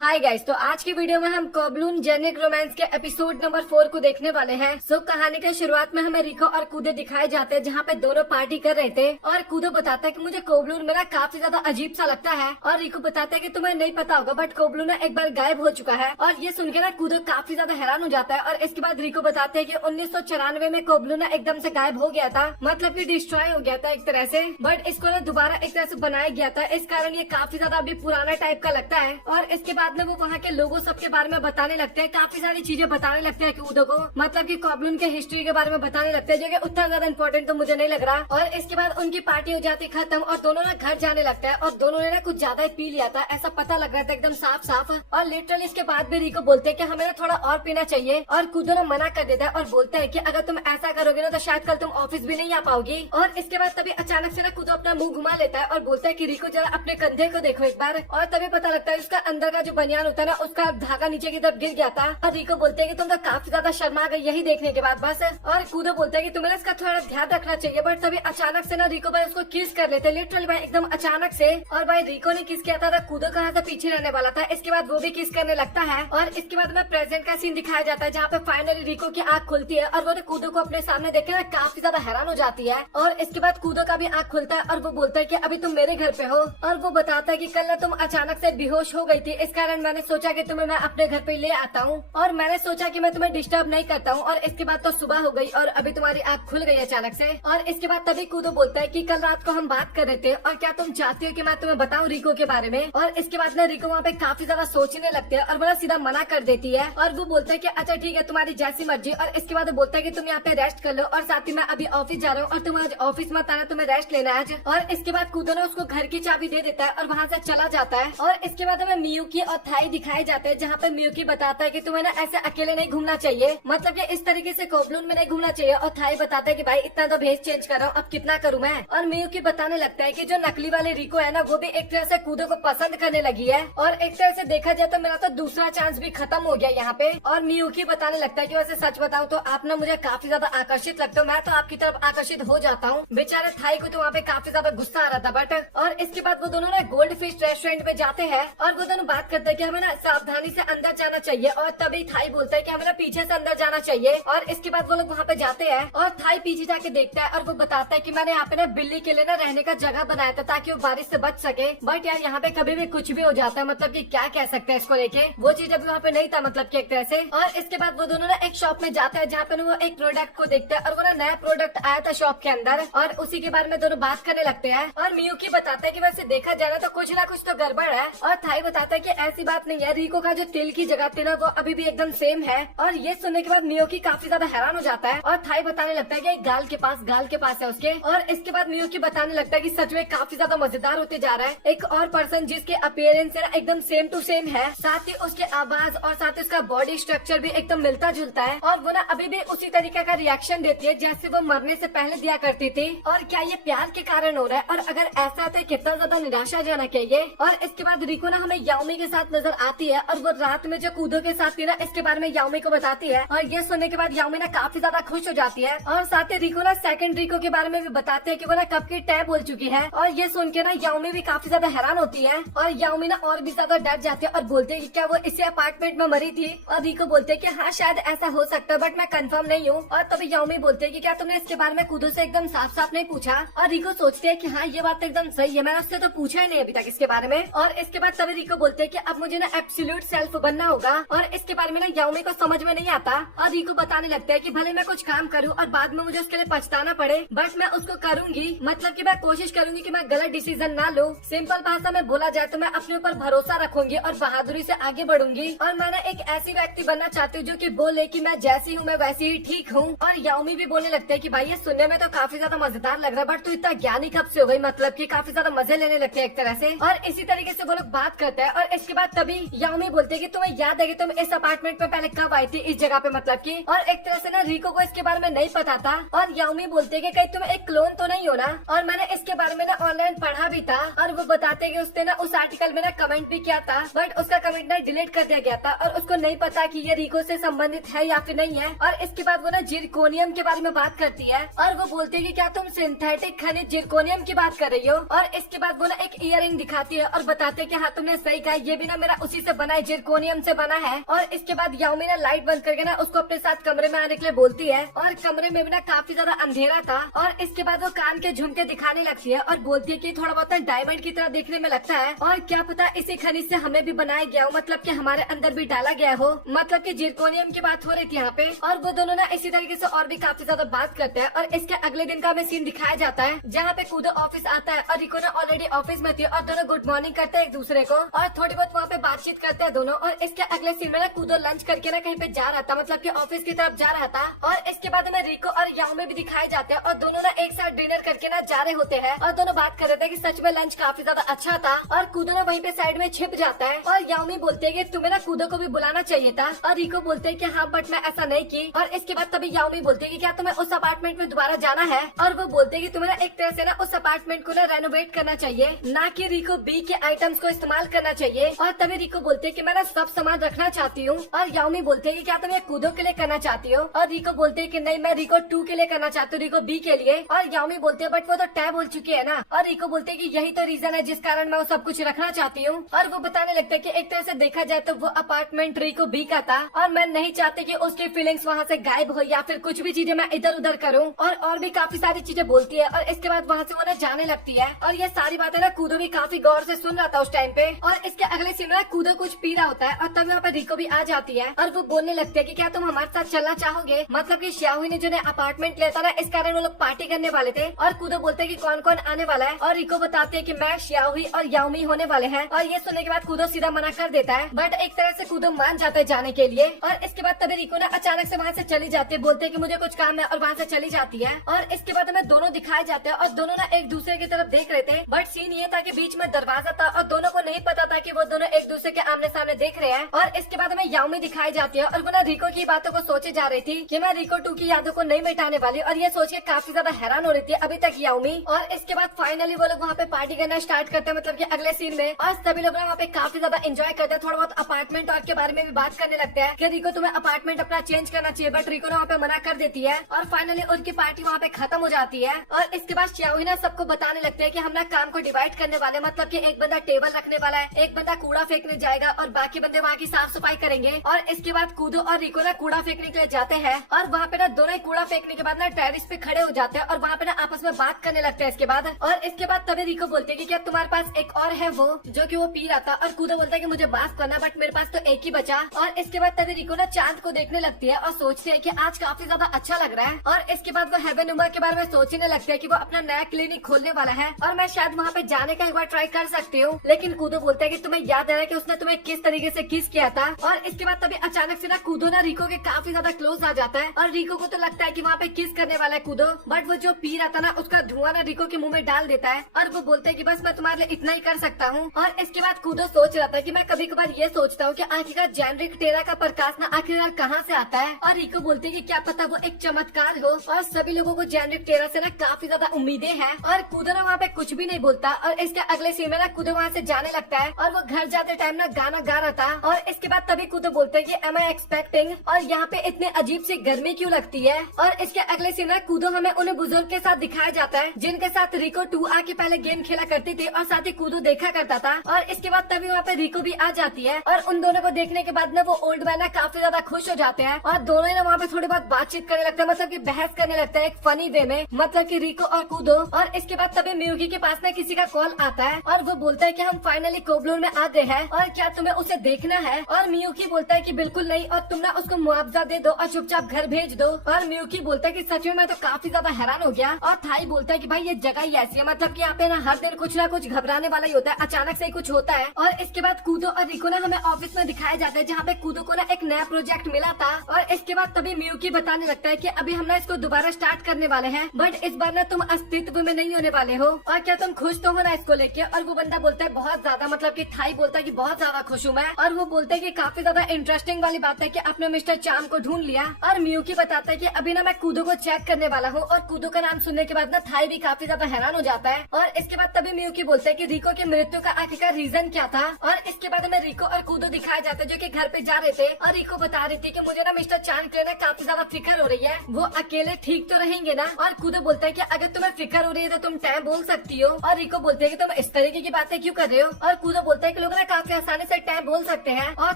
Hi guys, तो आज की वीडियो में हम कोबलून जेनिक रोमांस के एपिसोड नंबर 4 को देखने वाले हैं। कहानी के शुरुआत में हमें रिको और कूदो दिखाए जाते हैं, जहाँ पे दोनों पार्टी कर रहे थे। और कूदो बताता है कि मुझे कोबलून में ना काफी ज्यादा अजीब सा लगता है। और रिको बताता है कि तुम्हें नहीं पता होगा, बट कोबलून एक बार गायब हो चुका है। और ये सुन के ना कूदो काफी ज्यादा हैरान हो जाता है। और इसके बाद रिको बताते हैं कि 1994 में कोबलून एकदम से गायब हो गया था, मतलब की डिस्ट्रॉय हो गया था एक तरह से। बट इसको ना दोबारा एक तरह से बनाया गया था, इस कारण ये काफी ज्यादा अभी पुराना टाइप का लगता है। और इसके बाद में वो वहाँ के लोगों सबके बारे में बताने लगते हैं, काफी सारी चीजें बताने लगते हैं कूदो को, मतलब कि कोबलून के हिस्ट्री के बारे में बताने लगते हैं, जो कि उतना ज्यादा इम्पोर्टेंट तो मुझे नहीं लग रहा। और इसके बाद उनकी पार्टी हो जाती खत्म और दोनों ना घर जाने लगता है। और दोनों ने ना कुछ ज्यादा ही पी लिया था, ऐसा पता लग रहा था एकदम साफ साफ। और लिटरली इसके बाद भी रिको बोलते हैं कि हमें ना थोड़ा और पीना चाहिए। और कूदो ना मना कर देता है और बोलता है कि अगर तुम ऐसा करोगे ना तो शायद कल तुम ऑफिस भी नहीं आ पाओगी। और इसके बाद तभी अचानक से ना कूदो अपना मुंह घुमा लेता है और बोलता है कि रिको जरा अपने कंधे को देखो एक बार। और तभी पता लगता है उसका अंदर का जो बनियान होता है ना, उसका धागा नीचे की तरफ गिर गया था। और रिको बोलते हैं कि तुम तो काफी ज्यादा शर्मा गई यही देखने के बाद बस। और कूदो बोलते हैं कि तुम्हें इसका थोड़ा ध्यान रखना चाहिए। बट तभी अचानक से ना रिको भाई उसको किस कर लेते, लिटरली भाई एकदम अचानक से। और भाई रिको ने किस किया था कूदो कहाँ से पीछे रहने वाला था, इसके बाद वो भी किस करने लगता है। और इसके बाद में प्रेजेंट का सीन दिखाया जाता है, जहाँ पे फाइनली रिको की आँख खुलती है और वो कूदो को अपने सामने देख के ना काफी ज्यादा हैरान हो जाती है। और इसके बाद कूदो का भी आँख खुलता है और वो बोलता है कि अभी तुम मेरे घर पे हो। और वो बताता है कि कल ना तुम अचानक से बेहोश हो गई थी, इस कारण मैंने सोचा कि तुम्हें मैं अपने घर पे ले आता हूँ। और मैंने सोचा कि मैं तुम्हें डिस्टर्ब नहीं करता हूँ। और इसके बाद तो सुबह हो गई और अभी तुम्हारी आँख खुल गई अचानक से। और इसके बाद तभी कूदो बोलता है कि कल रात को हम बात कर रहे थे और क्या तुम चाहती हो कि मैं तुम्हें बताऊं रिको के बारे में। और इसके बाद ना रिको वहाँ पे काफी ज्यादा सोचने लगते हैं और बड़ा सीधा मना कर देती है। और वो बोलता है कि अच्छा ठीक है, तुम्हारी जैसी मर्जी। और इसके बाद वो बोलता है कि तुम यहाँ पे रेस्ट कर लो और साथ ही मैं अभी ऑफिस जा रहा हूँ और तुम आज ऑफिस मत आना, तुम्हें रेस्ट लेना है आज। और इसके बाद कूदो ने उसको घर की चाबी दे देता है और वहाँ से चला जाता है। और इसके बाद हमें मियुकी और थाई दिखाए जाते हैं, जहाँ पे मियुकी बताता है कि तुम्हें ना ऐसे अकेले नहीं घूमना चाहिए, मतलब कि इस तरीके से कोबलून में नहीं घूमना चाहिए। और थाई बताता है कि भाई इतना तो भेज चेंज कर रहा हूँ, अब कितना करूँ मैं। और मियुकी बताने लगता है कि जो नकली वाले रिको है ना, वो भी एक तरह से कूदो को पसंद करने लगी है। और एक तरह से देखा जाए तो मेरा तो दूसरा चांस भी खत्म हो गया यहाँ पे। और मियुकी बताने लगता है कि वैसे सच बताऊँ तो आप ना मुझे काफी ज्यादा आकर्षित लगते हो, मैं तो आपकी तरफ आकर्षित हो जाता हूँ। बेचारे थाई को तो वहाँ पे काफी ज्यादा गुस्सा आ रहा था। बट और इसके बाद वो दोनों ना गोल्ड फिश रेस्टोरेंट में जाते हैं और वो दोनों बात करते हैं कि हमें ना सावधानी से अंदर जाना चाहिए। और तभी थाई बोलता है कि हमें ना पीछे से अंदर जाना चाहिए। और इसके बाद वो लोग वहाँ पे जाते हैं और थाई पीछे जाके देखता है और वो बताता है कि मैंने यहाँ पे ना बिल्ली के लिए ना रहने का जगह बनाया था ताकि वो बारिश से बच सके। बट यार यहाँ पे कभी भी कुछ भी हो जाता है, मतलब कि क्या कह सकते हैं इसको लेके, वो चीज अभी वहाँ पे नहीं था, मतलब कि एक तरह से। और इसके बाद वो दोनों ना एक शॉप में जाते हैं, जहाँ पे वो एक प्रोडक्ट को देखते हैं और वो ना नया प्रोडक्ट आया था शॉप के अंदर। और उसी के बारे में दोनों बात करने लगते हैं। और मियुकी बताता है कि वैसे देखा जाए तो कुछ ना कुछ तो गड़बड़ है। और थाई बताता है कि ऐसी बात नहीं है, रिको का जो तिल की जगह थी ना वो अभी भी एकदम सेम है। और ये सुनने के बाद मियुकी काफी ज्यादा हैरान हो जाता है और थाई बताने लगता है कि एक गाल के पास है उसके। और इसके बाद मियुकी बताने लगता है कि सच में काफी ज्यादा मजेदार होते जा रहा है, एक और पर्सन जिसके अपीयरेंस है एकदम सेम टू सेम है, साथ ही उसके आवाज और साथ ही उसका बॉडी स्ट्रक्चर भी एकदम मिलता जुलता है। और वो ना अभी भी उसी तरीके का रिएक्शन देती है जैसे वो मरने से पहले दिया करती थी। और क्या ये प्यार के कारण हो रहा है? और अगर ऐसा है तो कितना ज्यादा निराशाजनक है ये। और इसके बाद रिको ना हमें याओमी के साथ नजर आती है और वो रात में जो कूदो के साथ थी ना, इसके बारे में याओमी को बताती है। और ये सुनने के बाद याओमी ना काफी ज्यादा खुश हो जाती है। और साथ ही रिको ना सेकंड रिको के बारे में भी बताते हैं कि वो ना कब की टैब बोल चुकी है। और ये सुन के ना याओमी भी काफी ज्यादा हैरान होती है। और याओमी ना और भी ज्यादा डर जाती है और बोलते है कि क्या वो इसी अपार्टमेंट में मरी थी। और रिको बोलते है कि हाँ शायद ऐसा हो सकता है, बट मैं कंफर्म नहीं हूँ। और तभी याओमी बोलते है कि क्या तुमने इसके बारे में कूदो से एकदम साफ साफ नहीं पूछा? और रिको सोचते है कि हाँ ये बात तो एकदम सही है, मैंने उससे तो पूछा ही नहीं अभी तक इसके बारे में। और इसके बाद तभी रिको बोलते है कि अब मुझे ना एब्सोल्यूट सेल्फ बनना होगा। और इसके बारे में ना याओमी को समझ में नहीं आता। और रिको बताने लगता है कि भले मैं कुछ काम करूँ और बाद में मुझे उसके लिए पछताना पड़े, बट मैं उसको करूंगी, मतलब कि मैं कोशिश करूंगी कि मैं गलत डिसीजन ना लूं। सिंपल भाषा में बोला जाए तो मैं अपने ऊपर भरोसा रखूंगी और बहादुरी से आगे बढ़ूंगी। और मैं ना एक ऐसी व्यक्ति बनना चाहती हूँ जो कि बोले कि मैं जैसी हूँ मैं वैसी ही ठीक हूँ। और याओमी भी बोलने लगते हैं कि भाई ये सुनने में तो काफी ज्यादा मजेदार लग रहा है, बट तू इतना ज्ञानी कब से हो गई, मतलब कि काफी ज्यादा मजे लेने लगते हैं एक तरह से। और इसी तरीके से वो लोग बात करते हैं। और इसके बाद तभी याओमी बोलते हैं कि तुम्हें याद है कि तुम इस अपार्टमेंट में पहले कब आई थी इस जगह पे, मतलब कि। और एक तरह से ना रिको को इसके बारे में नहीं पता था। और याओमी बोलते हैं कि कहीं तुम एक क्लोन तो नहीं हो ना? और मैंने इसके बारे में ना ऑनलाइन पढ़ा भी था। और वो बताते हैं कि उसने ना उस आर्टिकल में ना कमेंट भी किया था, बट उसका कमेंट ना डिलीट कर दिया गया था और उसको नहीं पता कि ये रिको से संबंधित है या फिर नहीं है। और इसके बाद वो ना जिरकोनियम के बारे में बात करती है और वो बोलती है कि क्या तुम सिंथेटिक खनिज जिरकोनियम की बात कर रही हो। और इसके बाद वो ना एक इयररिंग दिखाती है और बताते हैं कि हाँ तुमने सही कहा, ये भी भी ना मेरा उसी से बना है, जिरकोनियम से बना है। और इसके बाद याओमी ना लाइट बंद करके ना उसको अपने साथ कमरे में आने के लिए बोलती है और कमरे में भी ना काफी ज्यादा अंधेरा था। और इसके बाद वो कान के झुमके दिखाने लगती है और बोलती है कि थोड़ा बहुत डायमंड की तरह देखने में लगता है और क्या पता इसी खनिज से हमें भी बनाया गया हो, मतलब कि हमारे अंदर भी डाला गया हो, मतलब कि जिरकोनियम की बात हो रही थी यहाँ पे। और वो दोनों ना इसी तरीके से और भी काफी ज्यादा बात करते हैं। और इसके अगले दिन का हमें सीन दिखाया जाता है जहाँ पे कूदो ऑफिस आता है और रिको ना ऑलरेडी ऑफिस में थी और दोनों गुड मॉर्निंग करते हैं एक दूसरे को और थोड़ी बहुत वहाँ पे बातचीत करते हैं दोनों। और इसके अगले सीन में ना कूदो लंच करके ना कहीं पे जा रहा था, मतलब कि ऑफिस की तरफ जा रहा था। और इसके बाद हमें रिको और याओमी भी दिखाए जाते हैं और दोनों ना एक साथ डिनर करके ना जा रहे होते हैं और दोनों बात कर रहे थे कि सच में लंच काफी ज्यादा अच्छा था। और कूदो ना वहीं पे साइड में छिप जाता है और याओमी बोलते है कि तुम्हें ना कूदो को भी बुलाना चाहिए था। और रिको बोलते है कि हाँ बट मैं ऐसा नहीं की। और इसके बाद तभी याओमी बोलते है कि क्या तुम्हें उस अपार्टमेंट में दोबारा जाना है। और वो बोलते है कि तुम्हें ना एक तरह से ना उस अपार्टमेंट को ना रेनोवेट करना चाहिए, ना कि रिको बी के आइटम्स को इस्तेमाल करना चाहिए। और तभी रिको बोलते है कि मैं ना सब सामान रखना चाहती हूँ। और याओमी बोलते है कि क्या तुम ये कूदो के लिए करना चाहती हो। और रिको बोलते है कि नहीं, मैं रिको 2 के लिए करना चाहती हूँ, रिको बी के लिए। और याओमी बोलते है बट वो तो टैब बोल चुकी है ना। और रिको बोलते है कि यही तो रीजन है जिस कारण मैं वो सब कुछ रखना चाहती हूँ। और वो बताने लगता है कि एक तरह से देखा जाए तो वो अपार्टमेंट रिको बी का था और मैं नहीं चाहती कि उसकी फीलिंग्स वहाँ से गायब हो या फिर कुछ भी चीजें मैं इधर उधर करूँ। और भी काफी सारी चीजें बोलती है। और इसके बाद वहाँ से वो ना जाने लगती है और ये सारी बातें ना कूदो भी काफी गौर से सुन रहा था उस टाइम पे। और इसके अगले सीन में कूदो कुछ पी रहा होता है और तब यहाँ पे रिको भी आ जाती है और वो बोलने लगती है कि क्या तुम हमारे साथ चलना चाहोगे, मतलब कि श्याहुई ने जो अपार्टमेंट लिया था ना इस कारण वो लोग पार्टी करने वाले थे। और कूदो बोलते है कि कौन कौन आने वाला है और रिको बताते है कि मैं, श्याहुई और याओमी होने वाले हैं। और ये सुनने के बाद कूदो सीधा मना कर देता है बट एक तरह से कूदो मान जाता है जाने के लिए। और इसके बाद तभी रिको ना अचानक से वहाँ से चली जाती है, बोलते है कि मुझे कुछ काम है और वहाँ से चली जाती है। और इसके बाद हमें दोनों दिखाए जाते हैं और दोनों ना एक दूसरे की तरफ देख रहे थे बट सीन ये था कि बीच में दरवाजा था और दोनों को नहीं पता था कि वो दोनों एक दूसरे के आमने सामने देख रहे हैं। और इसके बाद हमें याओमी दिखाई जाती है और वो ना रिको की बातों को सोचे जा रही थी कि मैं रिको 2 की यादों को नहीं मिटाने वाली। और ये सोच के काफी ज्यादा हैरान हो रही थी अभी तक याओमी। और इसके बाद फाइनली वो लोग वहाँ पे पार्टी करना स्टार्ट करते हैं, मतलब कि अगले सीन में। और सभी लोग वहाँ पे काफी ज्यादा एंजॉय करते हैं, थोड़ा बहुत अपार्टमेंट और के बारे में भी बात करने लगते हैं कि रिको तुम्हें अपार्टमेंट अपना चेंज करना चाहिए बट रिको ना वहाँ पे मना कर देती है। और फाइनली उनकी पार्टी वहाँ पे खत्म हो जाती है। और इसके बाद श्याहुई ना सबको बताने लगते हैं कि हम ना काम को डिवाइड करने वाले, मतलब कि एक बंदा टेबल रखने वाला है, एक बंदा कूड़ा फेंकने जाएगा और बाकी बंदे वहाँ की साफ सफाई करेंगे। और इसके बाद कूदो और रिको ना कूड़ा फेंकने के लिए जाते हैं और वहाँ पे ना दोनों ही कूड़ा फेंकने के बाद ना टेरिस पे खड़े हो जाते हैं और वहाँ पे ना आपस में बात करने लगते हैं इसके बाद। और इसके बाद तभी रिको बोलते है कि क्या तुम्हारे पास एक और है वो, जो कि वो पी रहा था। और कूदो बोलता है कि मुझे माफ करना बट मेरे पास तो एक ही बचा। और इसके बाद तभी रिको ना चांद को देखने लगती है और सोचती है कि आज काफी ज्यादा अच्छा लग रहा है। और इसके बाद वो हेवन उमर के बारे में सोचने लगती है कि वो अपना नया क्लिनिक खोलने वाला है और मैं शायद वहाँ पे जाने का एक बार ट्राई कर सकती हूँ। लेकिन कूदो बोलता है कि तुम्हें याद है कि उसने तुम्हें किस तरीके से किस किया था। और इसके बाद तभी अचानक से ना कूदो ना रिको के काफी ज्यादा क्लोज आ जाता है और रिको को तो लगता है कि वहाँ पे किस करने वाला है कूदो, बट वो जो पी रहा था ना उसका धुआं ना रिको के मुंह में डाल देता है और वो बोलते है कि बस मैं तुम्हारे लिए इतना ही कर सकता हूँ। और इसके बाद कूदो सोच रहा था कि मैं कभी कभार ये सोचता हूँ कि आखिरकार जेनरिक टेरा का प्रकाश ना आखिरकार कहाँ से आता है। और रिको बोलते है कि क्या पता वो एक चमत्कार हो और सभी लोगों को जेनरिक टेरा से ना काफी ज्यादा उम्मीदें हैं। और कूदो ना वहाँ पे कुछ भी नहीं बोलता। और इसके अगले सीन में ना कूदो वहाँ से जाने लगता है और वो घर जाते टाइम ना गाना गा रहा था। और इसके बाद तभी कूदो बोलते है कि एम आई एक्सपेक्टिंग, और यहाँ पे इतनी अजीब सी गर्मी क्यों लगती है। और इसके अगले सीन में कूदो हमें उन बुजुर्ग के साथ दिखाया जाता है जिनके साथ रिको 2 आके पहले गेम खेला करती थी और साथ ही कूदो देखा करता था। और इसके बाद तभी वहाँ पे रिको भी आ जाती है और उन दोनों को देखने के बाद ना वो ओल्ड मैन ना काफी ज्यादा खुश हो जाते हैं और दोनों ना वहाँ पे थोड़ी बहुत बातचीत करने लगता है, मतलब कि बहस करने लगता है एक फनी वे में, मतलब कि रिको और कूदो। और इसके बाद तभी मियुकी के पास ना किसी का कॉल आता है और वो बोलता है कि हम फाइनली कोबलून में आ गए हैं और क्या तुम्हें उसे देखना है। और मियुकी बोलता है कि बिल्कुल नहीं और तुम ना उसको मुआवजा दे दो और चुपचाप घर भेज दो। और मियुकी बोलता है कि सच में मैं तो काफी ज्यादा हैरान हो गया। और थाई बोलता है कि भाई ये जगह ही ऐसी है, मतलब कि यहाँ पे ना हर दिन कुछ ना कुछ घबराने वाला ही होता है, अचानक से ही कुछ होता है। और इसके बाद कूदो और रिको ना हमें ऑफिस में दिखाया जाता है जहाँ पे कूदो को ना एक नया प्रोजेक्ट मिला था। और इसके बाद तभी मियुकी बताने लगता है कि अभी हम ना इसको दोबारा स्टार्ट करने वाले हैं बट इस बार ना तुम अस्तित्व में नहीं होने वाले हो और क्या तुम खुश तो हो ना इसको लेके। और वो बंदा बोलता है बहुत ज्यादा, मतलब कि थाई बोलता है कि बहुत ज्यादा खुश हूँ मैं। और वो बोलते है कि काफी ज्यादा इंटरेस्टिंग वाली बात है कि आपने मिस्टर चाम को ढूंढ लिया। और मियुकी बताता है कि अभी ना मैं कूदो को चेक करने वाला हूँ। और कूदो का नाम सुनने के बाद ना थाई भी काफी ज्यादा हैरान हो जाता है। और इसके बाद तभी मियुकी बोलता है कि रिको की मृत्यु का आखिरकार रीजन क्या था। और इसके बाद हमें रिको और कूदो दिखाया जाता है जो कि घर पे जा रहे थे और रिको बता रही थी कि मुझे ना मिस्टर चांद के लिए काफी ज्यादा फिक्र हो रही है, वो अकेले ठीक तो रहेंगे ना। और कूदो बोलता है कि अगर तुम्हें फिक्र हो रही है तो तुम टाइम बोल सकती हो। और रिको बोलते है कि तुम इस तरीके की बातें क्यों कर रहे हो। और कूदो बोलता है कि लोग ना काफी आसानी से टाइम बोल सकते हैं, और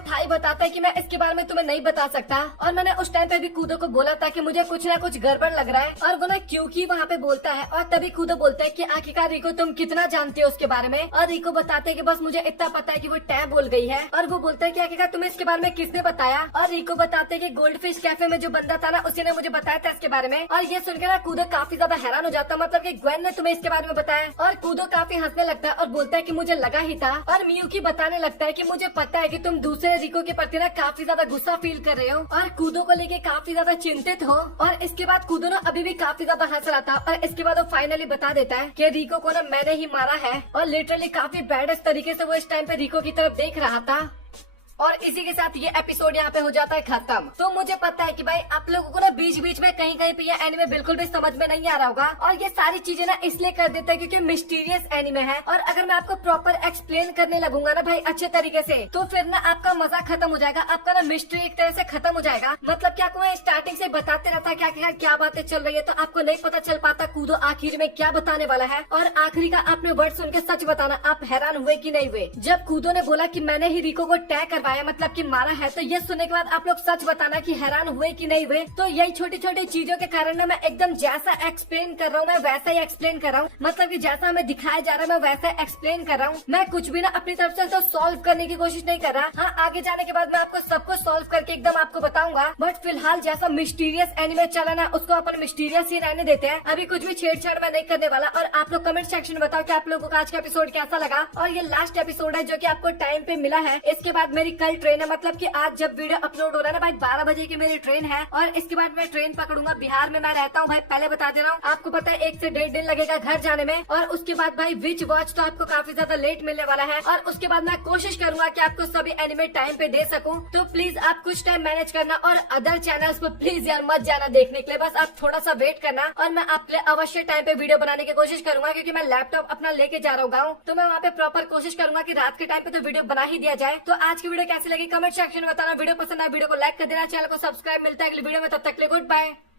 थाई बताता है कि मैं इसके बारे में तुम्हें नहीं बता सकता, और मैंने उस टाइम पे भी कूदो को बोला था कि मुझे कुछ ना कुछ गड़बड़ लग रहा है, और वो ना क्योंकि वहाँ पे बोलता है। और तभी कूदो बोलता है कि आखिरकार रिको तुम कितना जानते हो उसके बारे में, और रिको बताते है कि बस मुझे इतना पता है कि वो टैब बोल गई है, और वो बोलता है कि आखिरकार तुम्हें इसके बारे में किसने बताया, और रिको बताते है कि गोल्ड फिश कैफे में जो बंदा था ना उसी ने मुझे बताया था इसके बारे में। और ये सुनकर ना कूदो काफी ज्यादा हैरान हो जाता, मतलब कि ग्वेन ने तुम्हें इसके बारे में बताया, और कूदो काफी हंसने लगता है और बोलता है कि मुझे लगा ही था। और मियुकी बताने लगता है कि मुझे पता है कि तुम दूसरे रिको के प्रति ना काफी ज्यादा गुस्सा फील कर रहे हो और कूदो को लेके काफी ज्यादा चिंतित हो। और इसके बाद कूदो ना अभी भी काफी ज्यादा हंस रहा था, और इसके बाद वो फाइनली बता देता है कि रिको को ना मैंने ही मारा है, और लिटरली काफी बैड तरीके से वो इस टाइम पे रिको की तरफ देख रहा था। और इसी के साथ ये एपिसोड यहाँ पे हो जाता है खत्म। तो मुझे पता है कि भाई आप लोगों को ना बीच बीच में कहीं कहीं पे ये एनिमे बिल्कुल भी समझ में नहीं आ रहा होगा, और ये सारी चीजें ना इसलिए कर देता है क्योंकि मिस्टीरियस एनिमे है, और अगर मैं आपको प्रॉपर एक्सप्लेन करने लगूंगा ना भाई अच्छे तरीके से, तो फिर ना आपका मजा खत्म हो जाएगा, आपका ना मिस्ट्री एक तरह से खत्म हो जाएगा। मतलब कि आपको मैं स्टार्टिंग से बताते रहता क्या बातें चल रही है, तो आपको नहीं पता चल पाता कूदो आखिर में क्या बताने वाला है। और आखिरी का आपने वर्ड सुन के सच बताना, आप हैरान हुए कि नहीं हुए जब कूदो ने बोला कि मैंने ही रिको को टैग करवाया, मतलब कि मारा है। तो ये सुनने के बाद आप लोग सच बताना कि हैरान हुए कि नहीं हुए। तो यही छोटी छोटी चीजों के कारण ना मैं एकदम जैसा एक्सप्लेन कर रहा हूँ मैं वैसा ही एक्सप्लेन कर रहा हूँ, मतलब कि जैसा हमें दिखाया जा रहा है मैं वैसा एक्सप्लेन कर रहा हूँ। मैं कुछ भी ना अपनी तरफ से तो सॉल्व करने की कोशिश नहीं कर रहा। हाँ, आगे जाने के बाद मैं आपको सबको सॉल्व करके एकदम आपको बताऊंगा, बट फिलहाल जैसा मिस्टीरियस एनिमे चला ना उसको अपन मिस्टीरियस ही रहने देते हैं। अभी कुछ भी छेड़छाड़ मैं नहीं करने वाला। और आप लोग कमेंट सेक्शन में बताओ कि आप लोगों को आज का एपिसोड कैसा लगा। और ये लास्ट एपिसोड है जो कि आपको टाइम पे मिला है। इसके बाद मेरी कल ट्रेन है, मतलब कि आज जब वीडियो अपलोड हो रहा है ना भाई 12 बजे की मेरी ट्रेन है, और इसके बाद मैं ट्रेन पकड़ूंगा। बिहार में मैं रहता हूँ भाई, पहले बता दे रहा हूँ आपको, पता है 1 से 1.5 दिन लगेगा घर जाने में। और उसके बाद भाई विच वॉच तो आपको काफी ज्यादा लेट मिलने वाला है, और उसके बाद मैं कोशिश करूंगा कि आपको सभी एनिमे टाइम पे दे सकूं। तो प्लीज आप कुछ टाइम मैनेज करना, और अदर चैनल्स पे प्लीज यार मत जाना देखने के लिए, बस आप थोड़ा सा वेट करना। और मैं आपके लिए अवश्य टाइम पे वीडियो बनाने की कोशिश करूंगा, क्योंकि मैं लैपटॉप अपना लेके जा रहा हूँ गाँव, तो मैं वहाँ पे प्रॉपर कोशिश करूंगा कि रात के टाइम पे तो वीडियो बना ही दिया जाए। तो आज की वीडियो कैसी लगी कमेंट सेक्शन में बताना। वीडियो पसंद आए वीडियो को लाइक कर देना, चैनल को सब्सक्राइब। मिलता है अगली वीडियो में, तब तक के लिए गुड बाय।